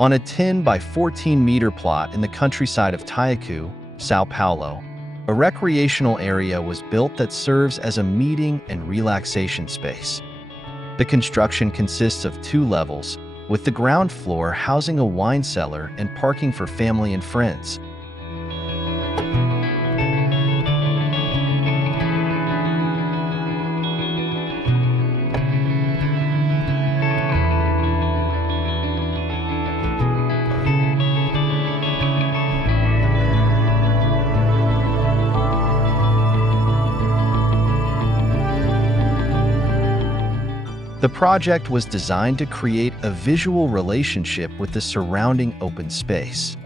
On a 10 by 14 meter plot in the countryside of Taiaçu, São Paulo, a recreational area was built that serves as a meeting and relaxation space. The construction consists of 2 levels, with the ground floor housing a wine cellar and parking for family and friends. The project was designed to create a visual relationship with the surrounding open space.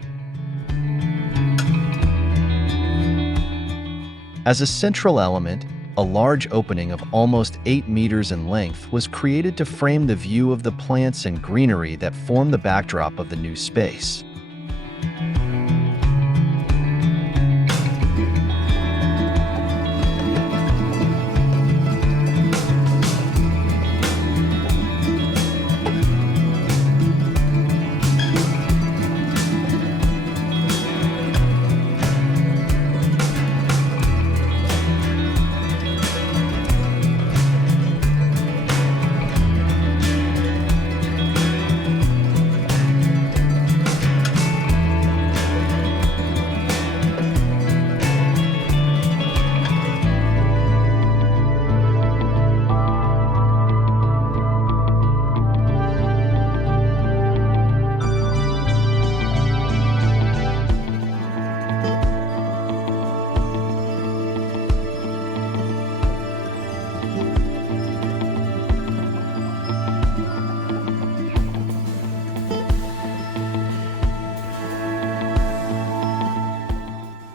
As a central element, a large opening of almost 8 meters in length was created to frame the view of the plants and greenery that form the backdrop of the new space.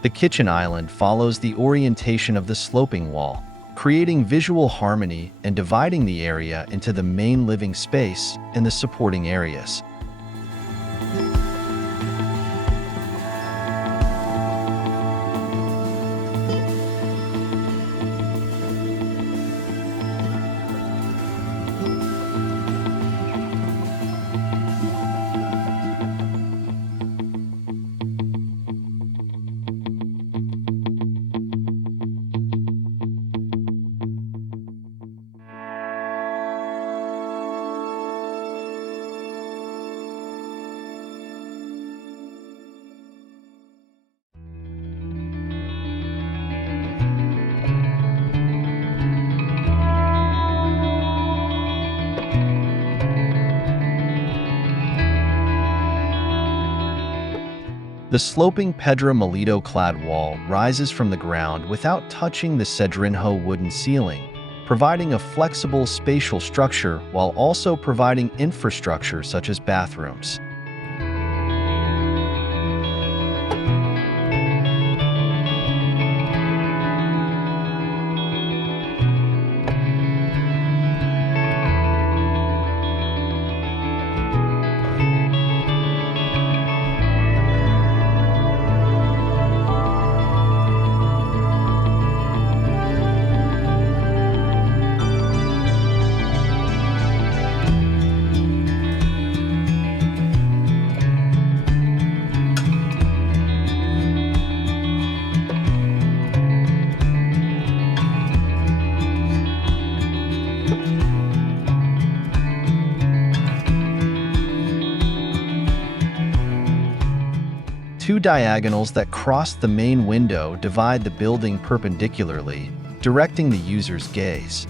The kitchen island follows the orientation of the sloping wall, creating visual harmony and dividing the area into the main living space and the supporting areas. The sloping Pedra Moledo clad wall rises from the ground without touching the Cedrinho wooden ceiling, providing a flexible spatial structure while also providing infrastructure such as bathrooms. Two diagonals that cross the main window divide the building perpendicularly, directing the user's gaze.